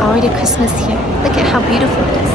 already Christmas here. Look at how beautiful it is.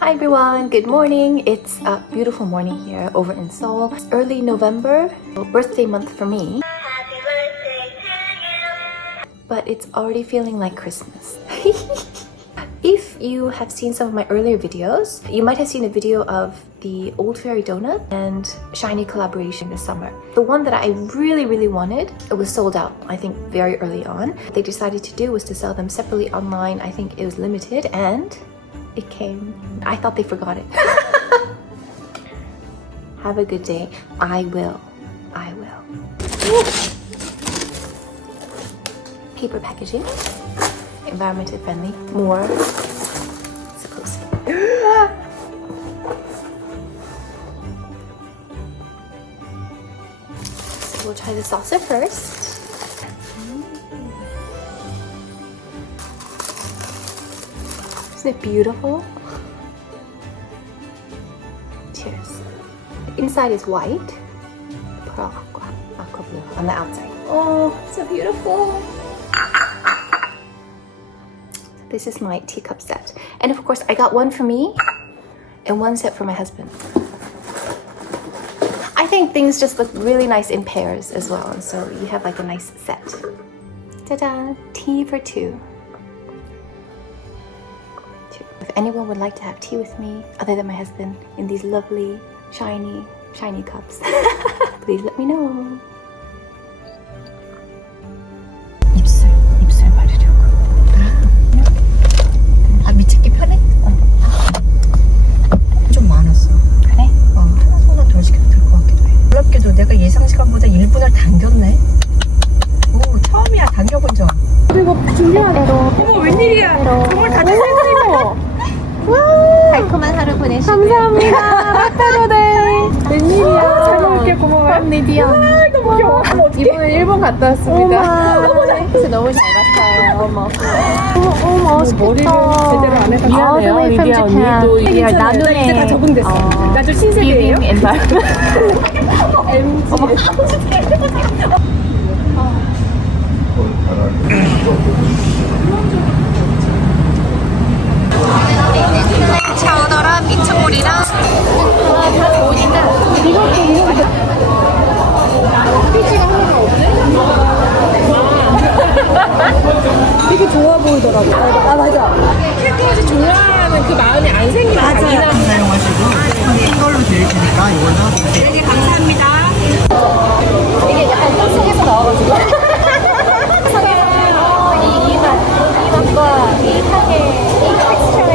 Hi everyone, good morning. It's a beautiful morning here over in Seoul. It's early November, birthday month for me. But it's already feeling like Christmas. If you have seen some of my earlier videos, you might have seen a video of the Old Fairy Donut and SHINee collaboration this summer. The one that I really wanted, it was sold out, I think very early on. What they decided to do was to sell them separately online. I think it was limited and it came. I thought they forgot it. Have a good day. I will. Woo. Paper packaging. Environmentally friendly. More. Supposed to. So we'll try the salsa first. Isn't it beautiful? Cheers. The inside is white. Pearl aqua blue on the outside. Oh, so beautiful. This is my teacup set. And of course, I got one for me and one set for my husband. I think things just look really nice in pairs as well. And so you have like a nice set. Ta-da! Tea for two. If anyone would like to have tea with me, other than my husband, in these lovely, shiny cups, please let me know. 입술 바르려고. 아, 미치기 편해? 좀 많았어. 그래? 하나 더 시켜도 될 것 같기도 해. 놀랍게도 내가 예상 시간보다 1분을 당겼네. 오, 처음이야, 당겨본 적. 그리고 준비하는 거. 어머, 웬일이야. 정말 다들 생일이고. 달콤한 하루 보내시고요. 감사합니다. 페로네. 웬일이야. 잘 먹을게. 고마워요. 니디야. 너무 귀여워. 이번에 일본 갔다 왔습니다. 그래서 너무 잘 봤어요. 어머. 어머, 머리를 제대로 안 해서 미안해요. 리디아 언니도 이게 나중에 나 이제 다 적응됐어. 나 좀 신세대예요. 차오더랑 미츠볼이랑 다 좋으니까 이것도 피지가 하나가 없네? 되게 좋아 보이더라고. 아, 맞아. 캣까지 좋아하는 그 마음이 안 생기는 맞아요. 사용하시고 큰 걸로 드릴 테니까 이걸 넣어주세요. 네, 감사합니다. 이게 약간 콘속에서 나와가지고 이 맛과 이 향의 이 텍스처의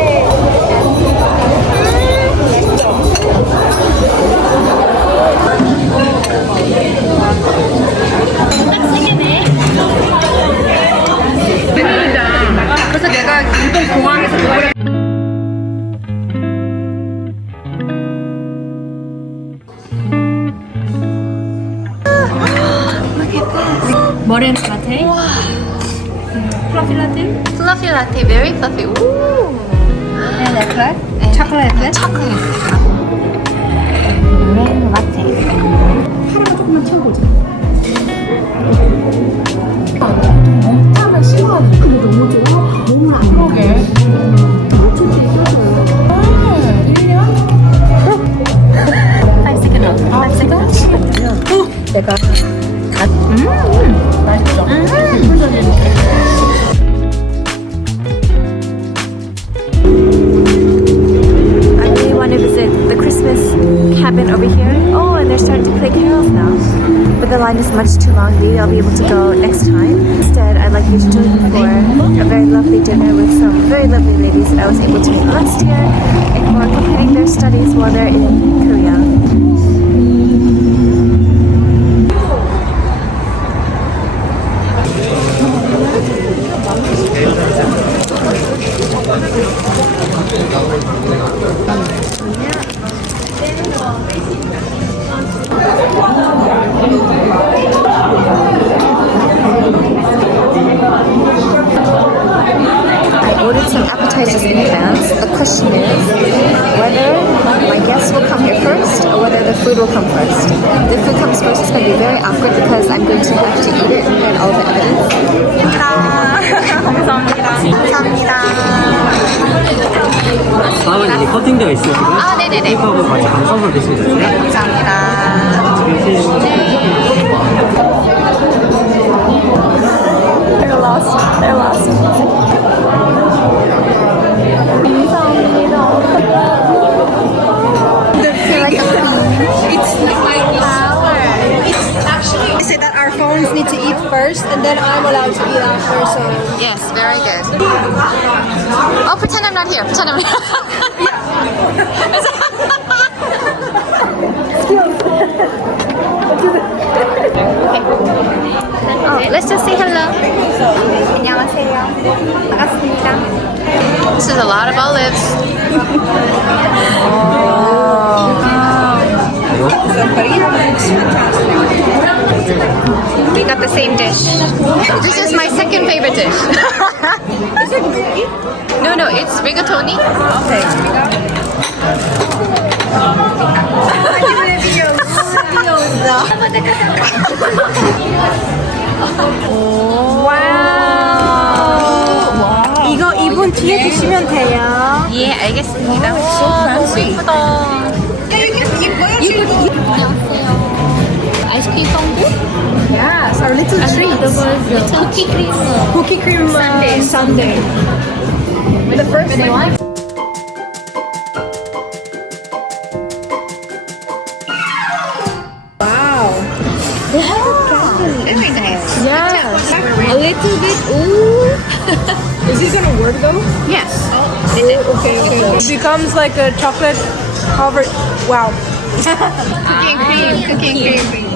그래서 내가 일본 공항에서 머랭 라테 플러피 라테 fluffy latte, very fluffy. Ooh. and eclair chocolate eclair chocolate. meringue latte. 하나만 조금만 채워보자. 못하면 싫어하지. 근데 너무 좋아. 너무 안 그러게. 어쩔 수 있어서요. 1년? 5 seconds. 5 seconds. 내가 다 맛있죠? I really want to visit the Christmas cabin over here. Oh, and they're starting to play carols now. But the line is much too long. Maybe I'll be able to go next time. Instead, I'd like you to join me for a very lovely dinner with some very lovely ladies that I was able to meet last year and who are completing their studies while they're in Korea. I ordered some appetizers in advance. The question is whether my guests will come here first or whether the food will come first. If the food comes first, it's going to be very awkward because I'm going to have to eat it and all the evidence. 다음은 이제 커팅되어 있으시고요. 아, 네네네. 테이크업을 같이 감싸서 드시면 되세요. 감사합니다. They're lost. They're lost. I say that our phones need to eat first, and then I'm allowed to eat after. So Yes, very good. Oh, pretend I'm not here. Pretend I'm Oh, let's just say hello. 안녕하세요. 반갑습니다. This is a lot of olives. We got the same dish. This is my second favorite dish. is it gnocchi? No, it's rigatoni. 와우. 이거 이분 뒤에 드시면 돼요. 예, 알겠습니다. 와, 너무 예쁘다. 아이스크림 펑고? Yes, our little treat. 쿠키 크림. Cookie cream sundae. The first one. Wow. Very nice. Yes. A little bit. Ooh. Is it gonna work though? Yes. Okay. It becomes like a chocolate covered. Wow. Cookie and cream.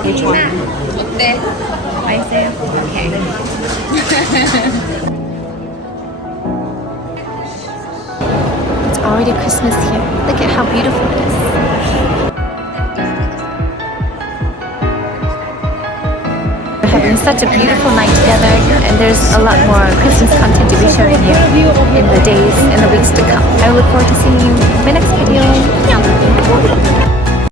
Which one? 어때? 맛있어요? Okay. It's already Christmas here. Look at how beautiful it is. We're having such a beautiful night together, and there's a lot more Christmas content to be showing you in the days and the weeks to come. I look forward to seeing you in my next video.